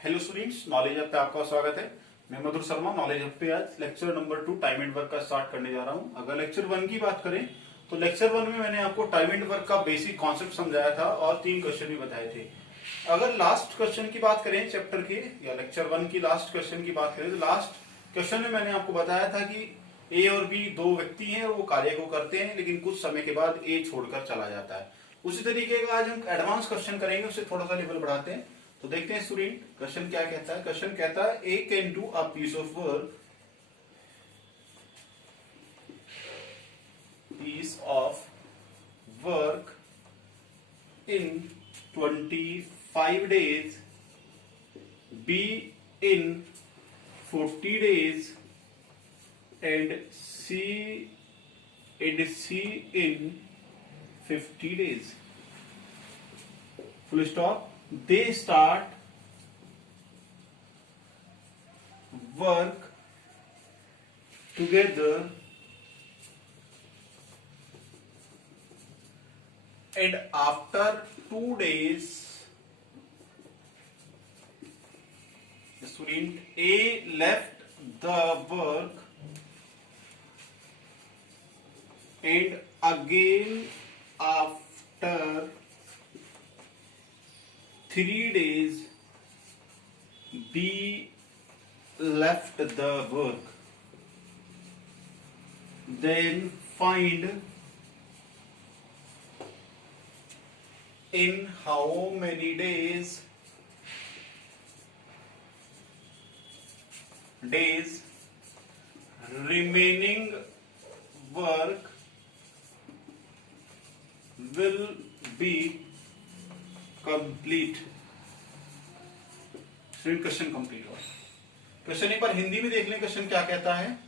Hello students, knowledge hub पे आपका स्वागत है। मैं मधुर शर्मा, नॉलेज हब पे आज lecture number 2 time and work का स्टार्ट करने जा रहा हूं। अगर लेक्चर 1 की बात करें तो लेक्चर 1 में मैंने आपको टाइम एंड वर्क का बेसिक कॉन्सेप्ट समझाया था और 3 क्वेश्चन भी बताए थे। अगर लास्ट क्वेश्चन की बात करें चैप्टर के या लेक्चर 1 की लास्ट क्वेश्चन की बात करें तो लास्ट क्वेश्चन में मैंने आपको बताया था कि ए और बी दो व्यक्ति हैं और वो कार्य को करते हैं, लेकिन कुछ समय के बाद ए छोड़कर चला जाता है। उसी तरीके का आज हम एडवांस क्वेश्चन करेंगे, उससे थोड़ा सा लेवल बढ़ाते हैं। तो देखते हैं स्टूडेंट क्वेश्चन क्या कहता है। क्वेश्चन कहता है A can do a piece of work in 25 days, B in 40 days and C in 50 days. Full stop. They start work together and after 2 days the student A left the work and again after 3 days B left the work. Then find in how many days remaining work will be complete. Question complete हुआ। Question एक बार हिंदी में देख लें। Question क्या कहता है?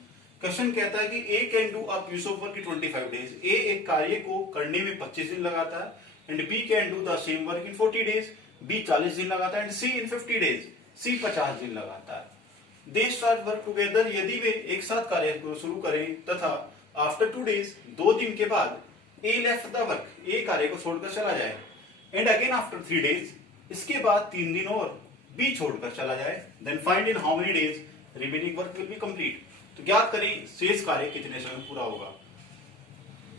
Question कहता है कि A can do a piece of work in 25 days. A एक कार्य को करने में 25 दिन लगाता है and B can do the same work in 40 days. B 40 दिन लगाता है एंड सी इन 50 डेज। सी 50 दिन लगाता है। दे स्टार्ट वर्क टुगेदर, यदि वे एक साथ कार्य को शुरू करें तथा आफ्टर 2 डेज 2 दिन के बाद ए लेफ्ट द वर्क, ए कार्य को छोड़कर चला जाए एंड अगेन आफ्टर 3 डेज, इसके बाद 3 दिन और बी छोड़कर चला जाए। Then find in how many days remaining work will be complete. तो ज्ञात करें शेष कार्य कितने समय में पूरा होगा।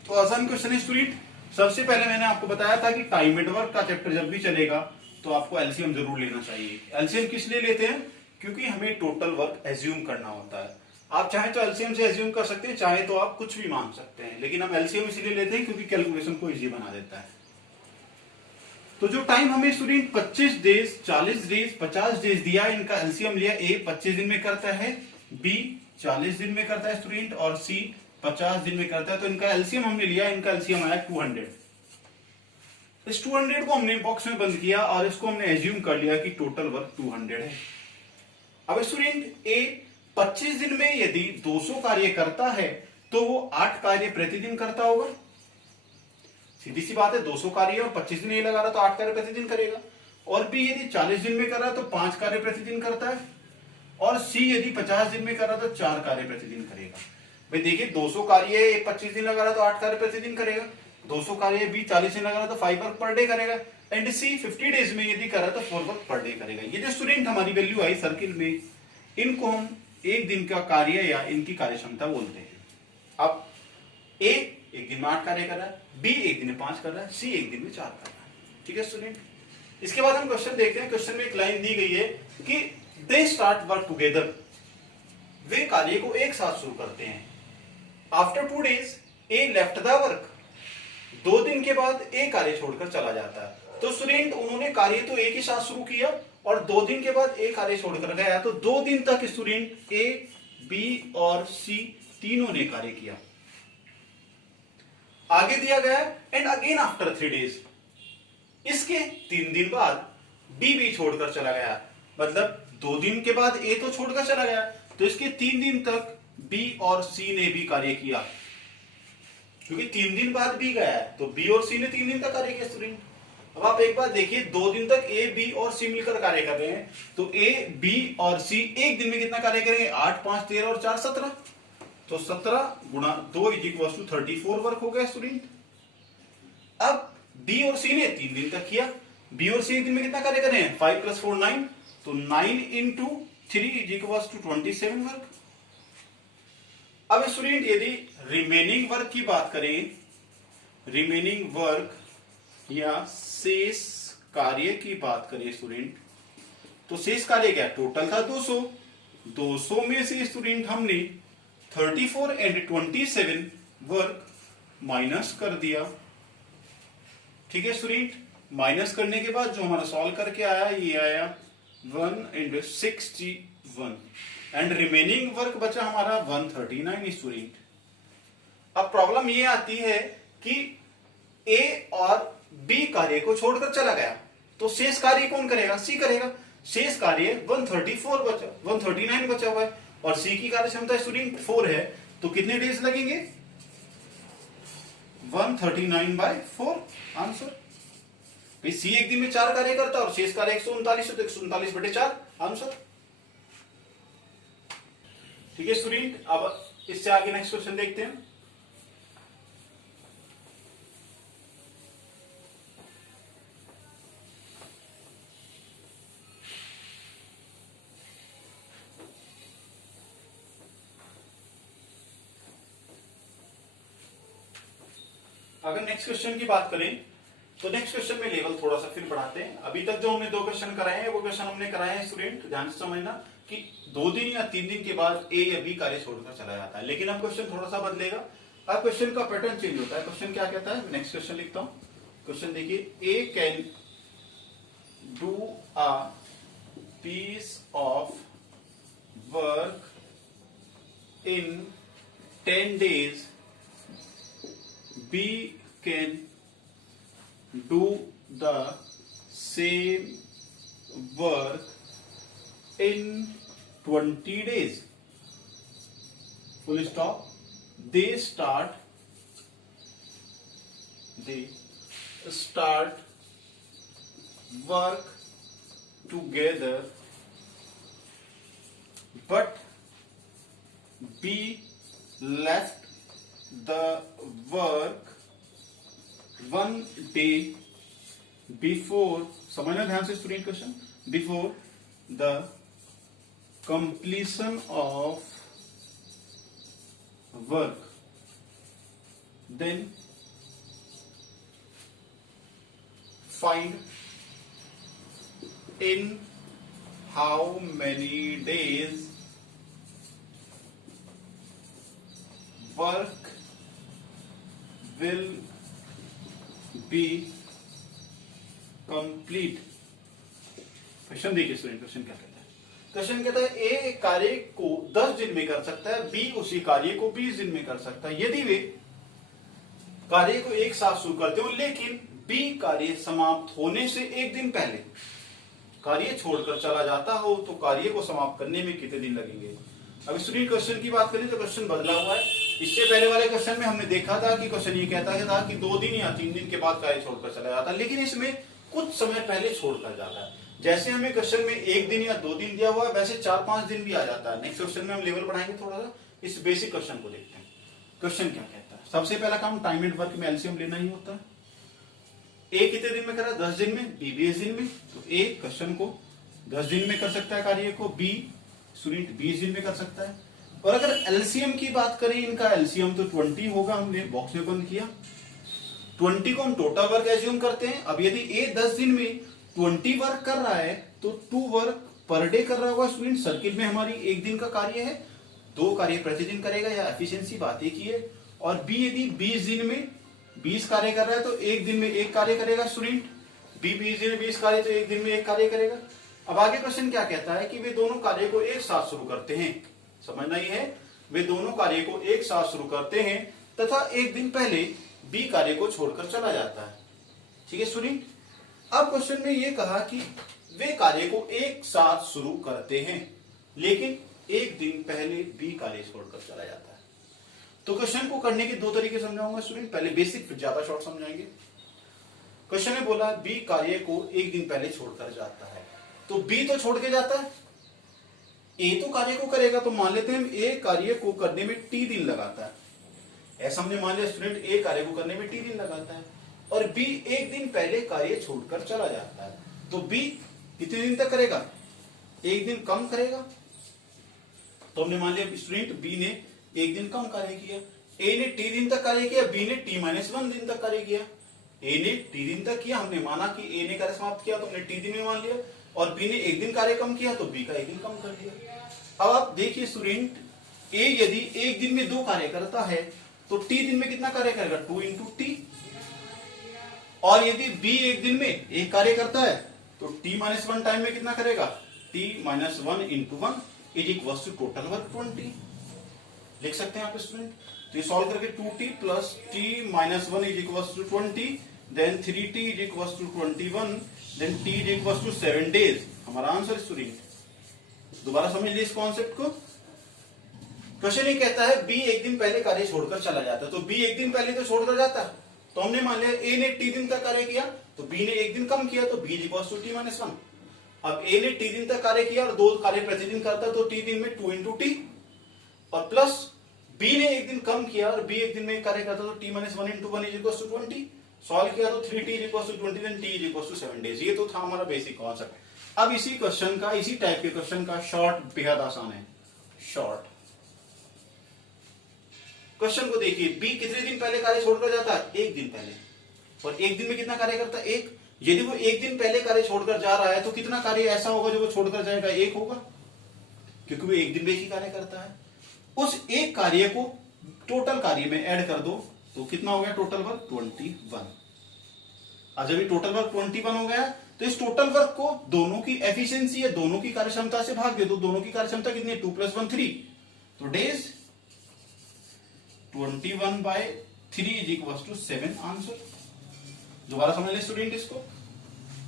तो आसान क्वेश्चन है स्टूडेंट। सबसे पहले मैंने आपको बताया था कि टाइम एंड वर्क का चैप्टर जब भी चलेगा तो आपको एलसीएम जरूर लेना चाहिए। एलसीएम किस लिए लेते हैं? क्योंकि हमें टोटल वर्क एज्यूम करना होता है। आप चाहे तो एलसीएम से एज्यूम कर सकते हैं, चाहे तो आप कुछ भी मान सकते हैं, लेकिन हम एलसीएम इसलिए लेते हैं क्योंकि कैलकुलेशन को इजी बना देता है। तो जो टाइम हमें स्टूडेंट 25 डेज, 40 डेज, 50 डेज दिया, इनका एलसीएम लिया। ए 25 दिन में करता है, बी 40 दिन में करता है स्टूडेंट और सी 50 दिन में करता है। तो इनका एलसीएम हमने लिया, इनका एलसीएम आया 200। इस 200 को हमने बॉक्स में बंद किया और इसको हमने एज्यूम कर लिया कि टोटल वर्क 200 है। अब स्टूडेंट ए 25 दिन में यदि 200 कार्य करता है तो वो 8 कार्य प्रतिदिन करता होगा। सीधी सी बात है, 200 कार्य और 25 दिन ये लगा रहा तो 8 कार्य प्रतिदिन करेगा। और बी यदि 40 दिन में कर रहा तो 5 कार्य प्रतिदिन करता है और सी यदि 50 दिन में कर रहा तो 4 कार्य प्रतिदिन करेगा। भाई देखिए, 200 कार्य 25 दिन लगा रहा तो 8 कार्य प्रतिदिन करेगा। 200 कार्य बी 40 दिन लगा रहा तो 5 वर्क पर डे करेगा एंड सी 50 डेज में यदि कर रहा तो 4 वर्क पर डे करेगा। ये जो स्टूडेंट हमारी वैल्यू आई सर्किल में, इनको हम एक दिन का कार्य या इनकी कार्य क्षमता बोलते हैं। अब ए एक दिन में 8 कार्य कर रहा है, बी एक दिन में 5 कर रहा है, सी एक दिन में 4 कर रहा है। ठीक है स्टूडेंट। इसके बाद हम क्वेश्चन देखते हैं। क्वेश्चन में एक लाइन दी गई है कि दे स्टार्ट वर्क टुगेदर, वे कार्य को एक साथ शुरू करते हैं। After 2 days A left the work, 2 दिन के बाद ए कार्य छोड़कर चला जाता है। तो स्टूडेंट उन्होंने कार्य तो एक ही साथ शुरू किया और 2 दिन के बाद ए कार्य छोड़कर गया। तो 2 दिन तक स्टूडेंट ए, बी और सी तीनों ने कार्य किया। आगे दिया गया एंड अगेन आफ्टर 3 डेज, इसके 3 दिन बाद बी भी छोड़कर चला गया। मतलब 2 दिन के बाद ए तो छोड़कर चला गया, तो इसके 3 दिन तक बी और सी ने भी कार्य किया। क्योंकि 3 दिन बाद बी गया है तो बी और सी ने 3 दिन तक कार्य किया स्टूडेंट। अब आप एक बात देखिए, 2 दिन तक ए, बी और सी मिलकर कार्य कर रहे हैं, तो ए, बी और सी एक दिन में कितना कार्य करेंगे? 8, 5, 13 और 4 17। तो 17 गुणा 2 इज इक्वल टू 34 वर्क हो गया स्टूडेंट। अब बी और सी ने 3 दिन तक किया। बी और सी एक दिन में कितना कार्य कर रहे हैं? 5 + 4 9, तो 9 into 3 is equal to 27 work. अब स्टूडेंट यदि रिमेनिंग वर्क की बात करें, रिमेनिंग वर्क या शेष कार्य की बात करें स्टूडेंट, तो शेष कार्य क्या, टोटल था 200, 200 में से स्टूडेंट हमने 34 एंड 27 वर्क माइनस कर दिया। ठीक है स्टूडेंट, माइनस करने के बाद जो हमारा सॉल्व करके आया ये आया 1 एंड 61 एंड रिमेनिंग वर्क बचा हमारा 139 स्टूडेंट। अब प्रॉब्लम ये आती है कि ए और बी कार्य को छोड़कर चला गया, तो शेष कार्य कौन करेगा, सी करेगा। शेष कार्य 139 बचा हुआ है और सी की कार्य क्षमता स्टूडेंट 4 है, तो कितने डेज लगेंगे, 139/4 आंसर। सी एक दिन में 4 कार्य करता है और शेष कार्य 139 है, तो 139/4 आंसर। ठीक है स्टूडेंट, अब इससे आगे नेक्स्ट क्वेश्चन देखते हैं। अगर नेक्स्ट क्वेश्चन की बात करें तो नेक्स्ट क्वेश्चन में लेवल थोड़ा सा फिर बढ़ाते हैं। अभी तक जो हमने 2 क्वेश्चन कराए हैं वो क्वेश्चन हमने कराए हैं स्टूडेंट, ध्यान से समझना कि 2 दिन या 3 दिन के बाद ए या बी कार्य छोड़कर चला जाता है, लेकिन अब क्वेश्चन थोड़ा सा बदलेगा। अब क्वेश्चन का पैटर्न चेंज होता है। क्वेश्चन क्या कहता है, नेक्स्ट क्वेश्चन लिखता हूं। क्वेश्चन देखिए, A can do a piece of work in 10 days, B can do the same work in 20 days. Full stop. They start work together, but B left the work 1 day before, समझना ध्यान से student question, before the completion of work, then find in how many days work will be complete। Question देखिए student, question क्या कहता है। Question कहता है ए कार्य को 10 दिन में कर सकता है, बी उसी कार्य को 20 दिन में कर सकता है। यदि वे कार्य को एक साथ शुरू करते हो लेकिन बी कार्य समाप्त होने से 1 दिन पहले कार्य छोड़कर चला जाता हो, तो कार्य को समाप्त करने में कितने दिन लगेंगे। अब स्टूडेंट क्वेश्चन की बात करें तो क्वेश्चन बदला हुआ है। इससे पहले वाले क्वेश्चन में हमने देखा था कि क्वेश्चन ये कहता था कि 2 दिन या 3 दिन के बाद कार्य छोड़कर चला जाता है, लेकिन इसमें कुछ समय पहले छोड़कर जाता है। जैसे हमें क्वेश्चन में 1 दिन या 2 दिन दिया हुआ है, वैसे 4-5 दिन भी आ जाता है। नेक्स्ट क्वेश्चन में हम लेवल बढ़ाएंगे थोड़ा सा, इस बेसिक क्वेश्चन को देखते हैं। क्वेश्चन क्या कहता है, सबसे पहला काम टाइम एंड वर्क में एलसीएम लेना ही होता है। ए कितने दिन में करा, 10 दिन में, बी 20 दिन में, तो ए क्वेश्चन को 10 दिन में कर सकता है कार्य को, बी स्टूडेंट 20 दिन में कर सकता है। और अगर एलसीएम की बात करें, इनका एलसीएम तो 20 होगा, हमने बॉक्स में बंद किया। 20 को हम टोटल वर्क एज्यूम करते हैं। अब यदि ए 10 दिन में 20 वर्क कर रहा है तो 2 वर्क पर डे कर रहा होगा स्टूडेंट। सर्किट में हमारी 1 दिन का कार्य है, 2 कार्य प्रतिदिन करेगा, या एफिशिएंसी बात एक ही है। और बी यदि 20 दिन में 20 कार्य कर रहा है तो 1 दिन में 1 कार्य करेगा स्टूडेंट। बी 20 दिन में 20 कार्य तो 1 दिन में 1 कार्य करेगा। अब आगे क्वेश्चन क्या कहता है कि वे दोनों कार्य को एक साथ शुरू करते हैं। समझना ही है, वे दोनों कार्य को एक साथ शुरू करते हैं तथा 1 दिन पहले बी कार्य को छोड़कर चला जाता है। ठीक है स्टूडेंट, अब क्वेश्चन में यह कहा कि वे कार्य को एक साथ शुरू करते हैं लेकिन 1 दिन पहले बी कार्य छोड़कर चला जाता है। तो क्वेश्चन को करने के 2 तरीके समझाऊंगा स्टूडेंट, पहले बेसिक फिर ज्यादा शॉर्ट समझाएंगे। क्वेश्चन में बोला बी कार्य को 1 दिन पहले छोड़कर जाता है, तो बी तो छोड़ के जाता है, ए तो कार्य को करेगा, तो मान लेते हैं ए कार्य को करने में टी दिन लगाता है। ऐसा हमने मान लिया स्टूडेंट, ए कार्य को करने में टी दिन लगाता है और बी 1 दिन पहले कार्य छोड़कर चला जाता है, तो बी कितने दिन तक करेगा, एक दिन कम करेगा। तो हमने मान लिया स्टूडेंट बी ने एक दिन कम कार्य किया, ए ने टी दिन तक कार्य किया, बी ने टी माइनस 1 दिन तक कार्य किया। ए ने टी दिन तक किया, हमने माना कि ए ने कार्य समाप्त किया तो हमने टी दिन में मान लिया, और बी ने एक दिन कार्य कम किया तो बी का एक दिन कम कर दिया। अब आप देखिए स्टूडेंट, ए यदि एक दिन में 2 कार्य करता है तो टी दिन में कितना कार्य करेगा, 2 इंटू टी। और यदि बी एक दिन में एक कार्य करता है तो टी माइनस 1 टाइम में कितना करेगा, T minus 1 into 1 is equal to total work 20। लिख सकते हैं आप स्टूडेंट। तो ये सॉल्व करके 2t plus T minus 1 is equal to 20, then 3t is equal to 21, then t is equal to 7 days. हमारा आंसर स्टूडेंट। दोबारा समझ लीजिए इस कॉन्सेप्ट को। क्वेश्चन ये कहता है बी एक दिन पहले कार्य छोड़कर चला जाता है, तो बी एक दिन पहले तो छोड़कर जाता है, तो हमने मान लिया ए ने टी दिन तक कार्य किया तो बी ने एक दिन कम किया तो B is equal to T minus 1। अब ए ने टी दिन तक कार्य किया और 2 कार्य प्रतिदिन करता है तो टी दिन में 2 इंटू टी, और प्लस बी ने एक दिन कम किया और बी एक दिन में कार्य करता तो T minus 1 into 1 is equal to 20। Solve किया तो 3t is equal to 20, then t is equal to 7 days. ये तो था हमारा बेसिक कॉन्सेप्ट। अब इसी क्वेश्चन का, इसी टाइप के क्वेश्चन का शॉर्ट बेहद आसान है। शॉर्ट क्वेश्चन को देखिए, बी कितने दिन पहले कार्य छोड़कर जाता है, एक दिन पहले, और एक दिन में कितना कार्य करता है, एक। यदि वो एक दिन पहले कार्य छोड़कर जा रहा है तो कितना कार्य ऐसा होगा जो वो छोड़कर जाएगा, एक होगा, क्योंकि वो एक दिन में ही कार्य करता है। उस एक कार्य को टोटल कार्य में ऐड कर दो तो कितना हो गया, टोटल वर्क 21। और जब ये टोटल वर्क 21 हो गया तो इस टोटल वर्क को दोनों की एफिशिएंसी या दोनों की कार्यक्षमता से भाग दे दो। दोनों की कार्यक्षमता कितनी है, 2 + 1 3, तो days 21/3 is equal to 7 answer. दोबारा समझ ले स्टूडेंट इसको।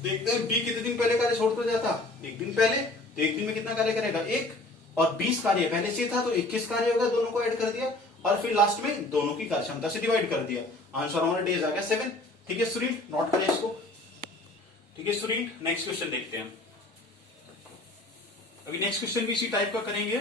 देखते हैं बी कितने दिन पहले कार्य छोड़कर जाता, एक दिन पहले, तो एक दिन में कितना कार्य करेगा, एक, और 20 कार्य पहले से था तो 21 कार्य होगा, दोनों को ऐड कर दिया और फिर लास्ट में दोनों की कार्यक्षमता से डिवाइड कर दिया। आंसर हमारा डेज आ गया 7। ठीक है स्टूडेंट, नोट करें इसको। ठीक है स्टूडेंट, नेक्स्ट क्वेश्चन देखते हैं। अभी नेक्स्ट क्वेश्चन भी इसी टाइप का करेंगे।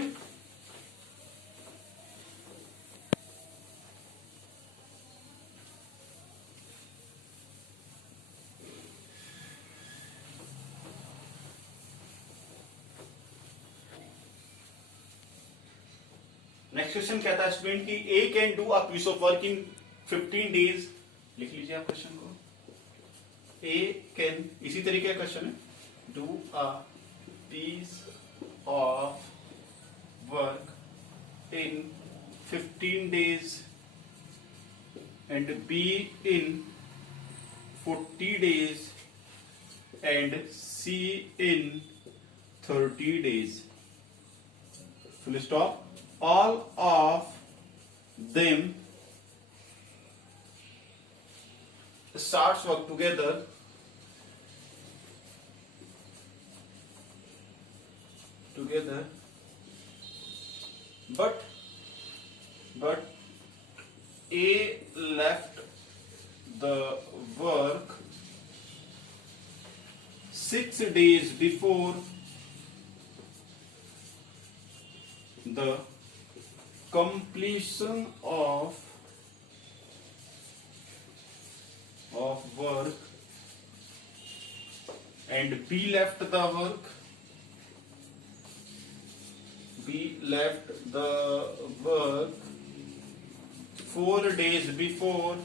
नेक्स्ट क्वेश्चन कहता है स्टूडेंट कि A can do a piece of work in 15 days. लिख लीजिए आप क्वेश्चन को। ए कैन, इसी तरीके का क्वेश्चन है, do a piece of work in 15 days and B in 40 days and C in 30 days. Full stop. All of them starts work together but A left the work 6 days before the completion of work, and B left the work 4 days before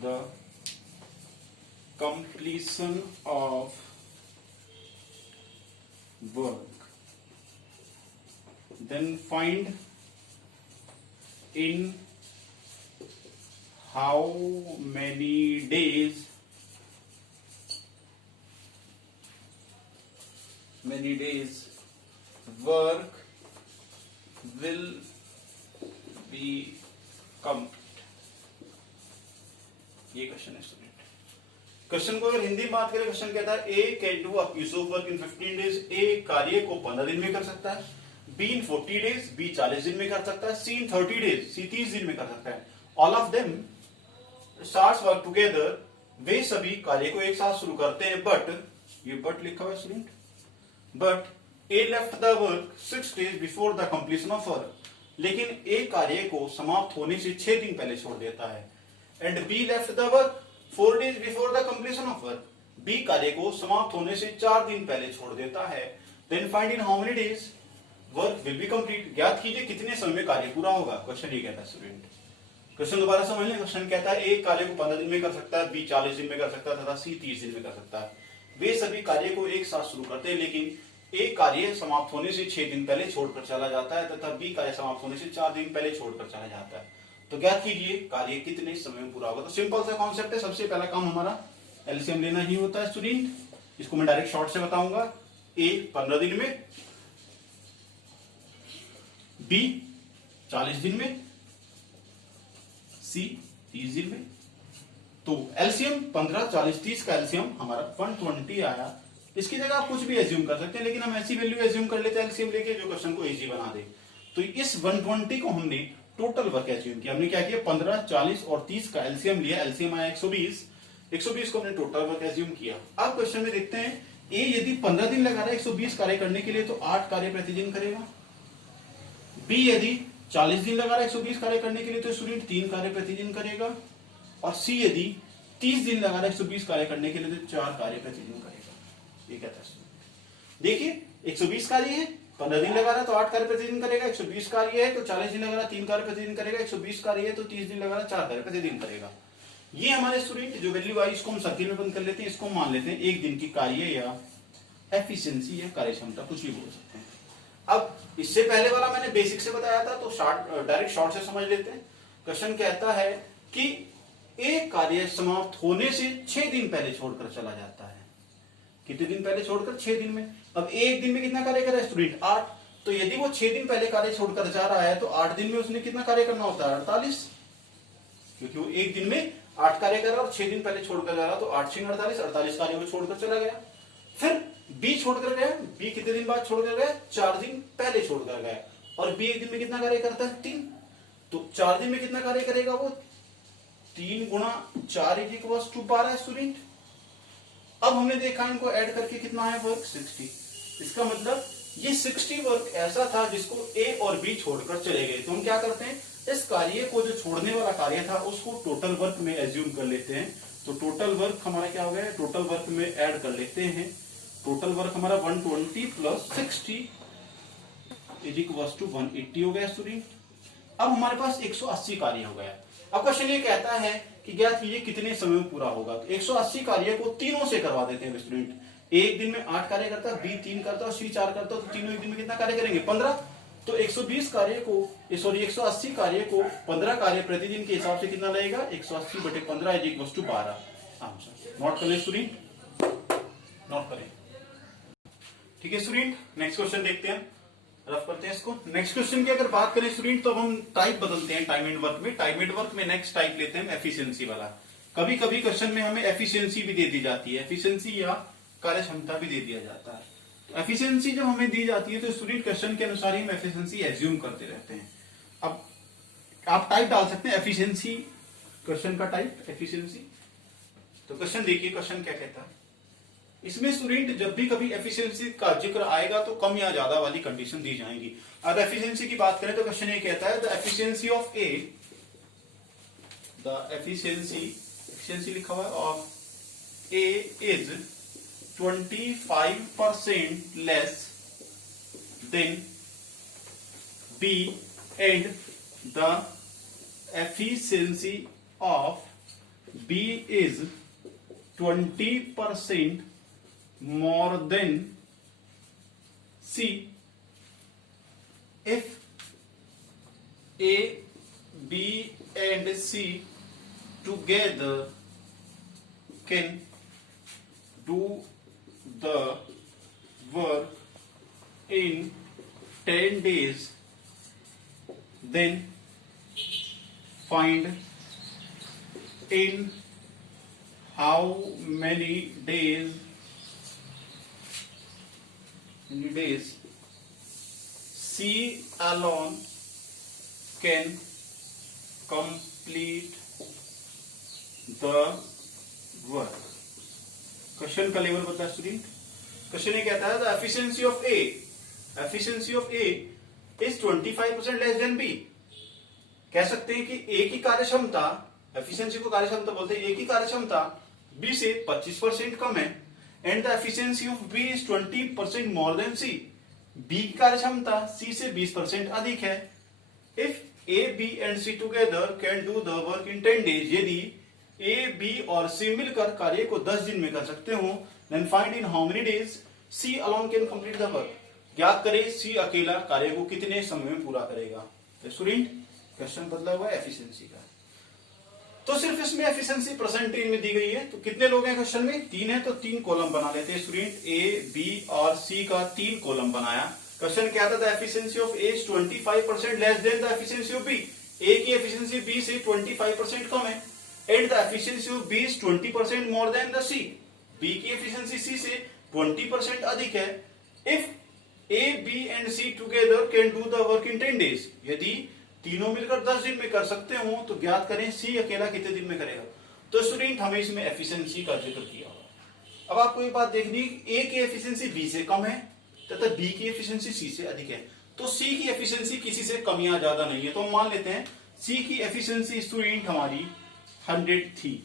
the completion of work. Then find in how many days work will be complete. ये question है student. Question को अगर हिंदी में बात करें, question कहता है A can do a piece of work in 15 days. A कार्य को 15 दिन में कर सकता है, बी इन 40 डेज, बी 40 दिन में कर सकता है, सी इन 30 डेज, सी 30 दिन में कर सकता है। All of them starts work together, वे सभी कार्य को एक साथ शुरू करते हैं, बट, ये बट लिखा हुआ है student, but A left the work 6 days before the completion of work, लेकिन ए कार्य को समाप्त होने से 6 दिन पहले छोड़ देता है। And B left the work 4 days before the completion of work, B कार्य को समाप्त होने से 4 दिन पहले छोड़ देता है, then find in how many days work will be complete. ज्ञात कीजिए कितने समय में कार्य पूरा होगा। क्वेश्चन ये कहता है स्टूडेंट, क्वेश्चन दोबारा समझ लें। क्वेश्चन कहता है एक कार्य को 15 दिन में कर सकता है, बी 40 दिन में कर सकता है तथा सी 30 दिन में कर सकता है। वे सभी कार्य को एक साथ शुरू करते हैं, लेकिन एक कार्य समाप्त होने से 6 दिन पहले छोड़कर चला जाता है तथा बी कार्य समाप्त होने से 4 दिन पहले छोड़कर चला जाता है। तो ज्ञात कीजिए कार्य कितने समय में पूरा होगा। तो सिंपल सा कॉन्सेप्ट है, सबसे पहला काम हमारा एलसीएम लेना ही होता है स्टूडेंट। इसको मैं डायरेक्ट शॉर्ट से बताऊंगा। ए 15 दिन में, बी 40 दिन में, सी 30 दिन में। तो एलसीएम 15, 40, 30 का एलसीएम हमारा 120 आया। इसकी जगह आप कुछ भी एज्यूम कर सकते हैं, लेकिन हम ऐसी वैल्यू एज्यूम कर लेते हैं एलसीएम लेके जो क्वेश्चन को इजी बना दे। तो इस 120 को हमने टोटल वर्क एज्यूम किया। हमने क्या किया, 15, 40 और 30 का एलसीएम लिया। एलसीएम आया 120। 120 को हमने टोटल वर्क एज्यूम किया। अब क्वेश्चन में देखते हैं, ए यदि 15 दिन लगा रहा है 120 कार्य करने के लिए तो 8 कार्य प्रतिदिन करेगा। बी यदि 40 दिन लगा रहा है 120 कार्य करने के लिए तो स्टूडेंट 3 कार्य प्रतिदिन करेगा। और सी यदि 30 दिन लगा रहा है 120 कार्य करने के लिए तो 4 कार्य प्रतिदिन करेगा। ये कहता है देखिए 120 कार्य है, 15 दिन लगा रहा है तो 8 कार्य प्रतिदिन करेगा। 120 कार्य है तो 40 दिन लगा रहा है 3 कार्य प्रतिदिन करेगा। 120 कार्य है तो 30 दिन लगा रहा है 4 कार्य प्रतिदिन करेगा। ये हमारे स्टूडेंट जो वैल्यू आई इसको हम सर्किल में बंद कर लेते हैं। इसको मान लेते हैं एक दिन की कार्य या एफिशिएंसी या कार्यक्षमता, कुछ भी बोल सकते हैं। अब इससे पहले वाला मैंने बेसिक से बताया था, तो डायरेक्ट शॉर्ट से समझ लेते हैं। क्वेश्चन कहता है कि एक कार्य समाप्त होने से 6 दिन पहले छोड़कर चला जाता है। कितने दिन पहले छोड़कर, 6 दिन में। अब एक दिन में कितना कार्य कर रहा है स्टूडेंट, 8। तो यदि वो 6 दिन पहले कार्य छोड़कर जा रहा है तो 8 दिन में उसने कितना कार्य करना होता है, 48। क्योंकि वो एक दिन में 8 कार्य कर रहा है और 6 दिन पहले छोड़कर जा रहा, तो 8 6 48 कार्य को छोड़कर चला गया। फिर बी छोड़कर गया। बी कितने दिन बाद छोड़कर गया, 4 दिन पहले छोड़कर गया। और बी एक दिन में कितना कार्य करता है, 3। तो 4 दिन में कितना कार्य करेगा वो, 3 गुणा 4 = 12 स्टूडेंट। अब हमने देखा इनको ऐड करके कितना है वर्क, 60। इसका मतलब ये 60 वर्क ऐसा था जिसको ए और बी छोड़कर चले गए। तो हम क्या करते हैं, इस कार्य को जो छोड़ने वाला कार्य था उसको टोटल वर्क में एज्यूम कर लेते हैं। तो टोटल वर्क हमारा क्या हो गया, टोटल वर्क में ऐड कर लेते हैं। टोटल वर्क हमारा 120 + 60 = 180 हो गया स्टूडेंट। अब हमारे पास 180 कार्य हो गया। अब क्वेश्चन ये कहता है कि ज्ञात कीजिए कितने समय में पूरा होगा। तो 180 कार्य को तीनों से करवा देते हैं स्टूडेंट। एक दिन में 8 कार्य करता है, बी 3 करता है और सी 4 करता है। तो तीनों एक दिन में कितना कार्य करेंगे, 15। तो 120 कार्य को 180 कार्य को 15 कार्य प्रतिदिन के हिसाब से कितना लगेगा, 180/15 = 12 आंसर। नोट कर लें स्टूडेंट, नोट करें। ठीक है स्टूडेंट, नेक्स्ट क्वेश्चन देखते हैं, रफ करते हैं इसको। नेक्स्ट क्वेश्चन की अगर बात करें स्टूडेंट तो हम टाइप बदलते हैं टाइम एंड वर्क में। टाइम एंड वर्क में नेक्स्ट टाइप लेते हैं एफिशिएंसी वाला। कभी कभी क्वेश्चन में हमें एफिशिएंसी भी दे दी जाती है, एफिशिएंसी या कार्यक्षमता भी दे दिया जाता है। तो एफिशिएंसी जब हमें दी जाती है तो स्टूडेंट क्वेश्चन के अनुसार ही हम एफिशिएंसी एज्यूम करते रहते हैं। अब आप टाइप डाल सकते हैं एफिशिएंसी, क्वेश्चन का टाइप एफिशिएंसी। तो क्वेश्चन देखिए, क्वेश्चन क्या कहता है इसमें स्टूडेंट, जब भी कभी एफिशिएंसी का जिक्र आएगा तो कम या ज्यादा वाली कंडीशन दी जाएंगी। अब एफिशिएंसी की बात करें तो क्वेश्चन ये कहता है the efficiency of A, the efficiency लिखा हुआ है of A is 25% less than B and the efficiency of B is 20% more than C if A, B and C together can do the work in 10 days, then find in how many days C alone can complete the work। Question का level बता स्टूडेंट। Question ये कहता है the efficiency of A, efficiency of A is 25% less than B. कह सकते हैं कि ए की कार्यक्षमता, एफिशिएंसी को कार्यक्षमता बोलते हैं, ए की कार्यक्षमता बी से 25% कम है। And the efficiency of B is 20% more than C. B की कार्यक्षमता सी से 20% अधिक है। If A B and C together can do the work in 10 days, यदि ए बी और सी मिलकर कार्य को 10 दिन में कर सकते हो, then find in how many days C alone can complete the work. ज्ञात करें सी अकेला कार्य को कितने समय में पूरा करेगा। तो स्टूडेंट क्वेश्चन बदला हुआ है एफिशिएंसी का, तो सिर्फ इसमें एफिशिएंसी परसेंटेज में दी गई है। तो कितने लोग हैं क्वेश्चन में? 3 है, तो 3 कॉलम बना लेते हैं स्टूडेंट। ए बी और सी का 3 कॉलम बनाया। क्वेश्चन क्या था? The efficiency of A is 25% less than the efficiency of B. A की एफिशिएंसी बी से 25% कम है। And the efficiency of B is 20% more than the C. B की एफिशिएंसी सी से 20% अधिक है। If A B and C together can do the work in 10 days, यदि तीनों मिलकर 10 दिन में कर सकते हो, तो ज्ञात करें सी अकेला कितने दिन में करेगा। तो स्टूडेंट हमें इसमें एफिशिएंसी का जिक्र किया होगा। अब आपको एक बात देखनी, ए की एफिशिएंसी बी से कम है तथा बी की एफिशिएंसी सी से अधिक है। तो सी की एफिशिएंसी किसी से कम या ज्यादा नहीं है, तो हम मान लेते हैं सी की एफिशिएंसी स्टूडेंट हमारी 100 थी।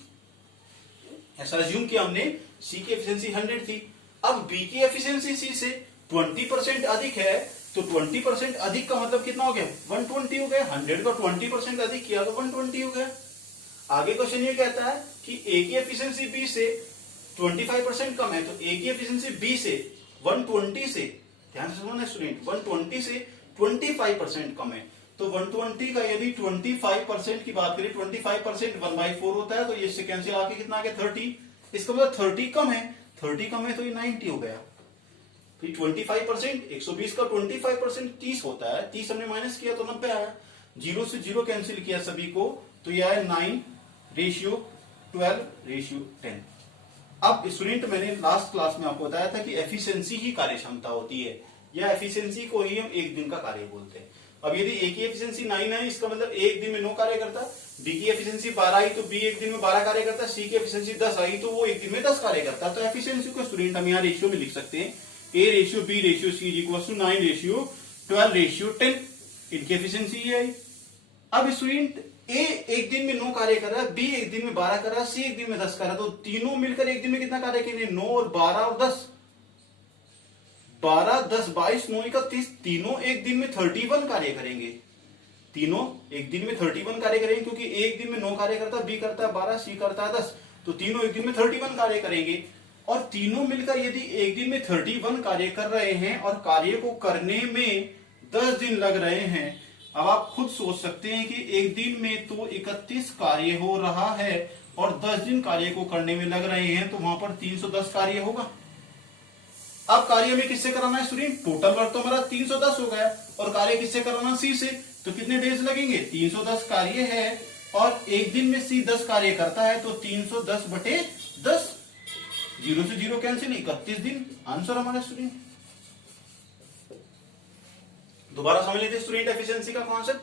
ऐसा अज्यूम किया हमने, सी की एफिशिएंसी 100 थी। अब बी की एफिशिएंसी सी से 20% अधिक है, तो 20% अधिक का मतलब कितना हो गया? 120 हो गया। 100 का 20% अधिक किया तो 120 हो गया। आगे क्वेश्चन ये कहता है कि ए की एफिशिएंसी बी से 25% कम है, तो ए की एफिशिएंसी बी से 120 से, ध्यान से समझना स्टूडेंट, 120 से 25% कम है। तो 120 का यदि 25% की बात करें, 25% 1/4 होता है, तो ये से कैंसिल आके कितना आ गया? 30। इसका मतलब 30 कम है, 30 कम है तो ये 90 हो गया। फिर 25%, 120 का 25% 30 होता है, 30 हमने माइनस किया तो 90 आया। 0 से 0 कैंसिल किया सभी को, तो यह आया 9:12:10। अब स्टूडेंट मैंने लास्ट क्लास में आपको बताया था कि एफिशिएंसी ही कार्यक्षमता होती है, या एफिशिएंसी को ही हम एक दिन का कार्य बोलते हैं। अब यदि ए की एफिशिएंसी 9 है, इसका मतलब एक दिन में 9 कार्य करता है। बी की एफिशिएंसी 12 आई तो बी एक दिन में 12 कार्य करता है। सी की एफिशिएंसी 10 आई तो वो एक दिन में 10 कार्य करता है। तो एफिशिएंसी को स्टूडेंट हम यहाँ रेशियो में लिख सकते हैं, A ratio B ratio C is equal to 9:12:10। इनकी एफिशिएंसी ये आई। अब स्टूडेंट A एक दिन में 9 कार्य कर रहा है, B एक दिन में 12 कर रहा है, C एक दिन में 10 कर रहा है, तो तीनों मिलकर एक दिन में कितना कार्य करेंगे? 9 और 12 और 10, 12, 10, 22, 9, 31, तीनों एक दिन में 31 कार्य करेंगे। तीनों एक दिन में 31 कार्य करेंगे, क्योंकि एक दिन में 9 कार्य करता है, B करता है 12, C करता है 10, तो तीनों एक दिन में 31 कार्य करेंगे। और तीनों मिलकर यदि एक दिन में 31 कार्य कर रहे हैं और कार्य को करने में 10 दिन लग रहे हैं, अब आप खुद सोच सकते हैं कि एक दिन में तो 31 कार्य हो रहा है और 10 दिन कार्य को करने में लग रहे हैं, तो वहां पर 310 कार्य होगा। अब कार्य में किससे कराना है स्टूडेंट? टोटल वर्क तो हमारा 310 हो गया, और कार्य किससे कराना? सी से। तो कितने डेज लगेंगे? 310 कार्य है, और एक दिन में सी 10 कार्य करता है, तो 310/10, 0 से 0 कैंसिल, 31 दिन आंसर हमारा स्टूडेंट। दोबारा समझ लेते स्टूडेंट एफिशिएंसी का concept.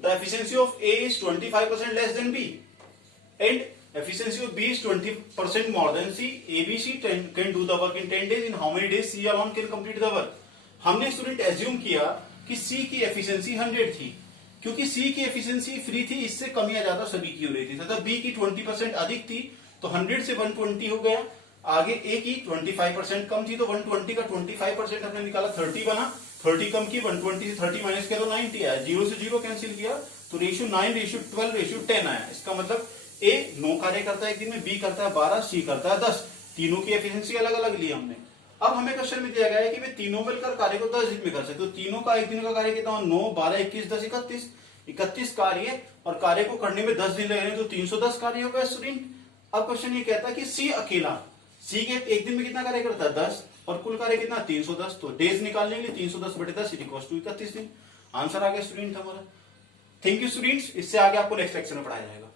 The efficiency of A is 25% less than B and efficiency of B is 20% more than C. A B C can do the work in 10 days, in how many days C alone can complete the work. हमने student assume किया कि सी की efficiency 100 थी, क्योंकि सी की efficiency free थी, इससे कम या ज्यादा सभी की हो रही थी, तथा बी की 20% अधिक थी, तो 100 से 120 हो गया। आगे ए की 25% कम थी, तो 120 का 25% हमने निकाला 30 बना, 30 कम की 120 से 30 माइनस किया तो 90 आया। 0 से 0 कैंसिल किया तो रेशियो 9:12:10 आया। इसका मतलब ए 9 कार्य करता है एक दिन में, बी करता है 12, सी करता है 10, तीनों की एफिशिएंसी अलग अलग ली हमने। अब हमें क्वेश्चन में दिया गया है कि वे तीनों मिलकर कार्य को 10 दिन में कर सकते, तो तीनों का एक दिन का कार्य कितना? 9, 12, 21, 10, 31 कार्य, और कार्य को करने में 10 दिन लगे, तो 310 कार्य हो गया स्टूडेंट। अब क्वेश्चन ये कहता है कि सी अकेला, सी के एक दिन में कितना कार्य करता है? 10, और कुल कार्य कितना? 310, तो डेज निकाल लेंगे, 310/10 इज इक्वल टू 31 दिन। आंसर आ गया स्टूडेंट हमारा। थैंक यू स्टूडेंट्स, इससे आगे आपको नेक्स्ट लेक्चर में पढ़ाया जाएगा।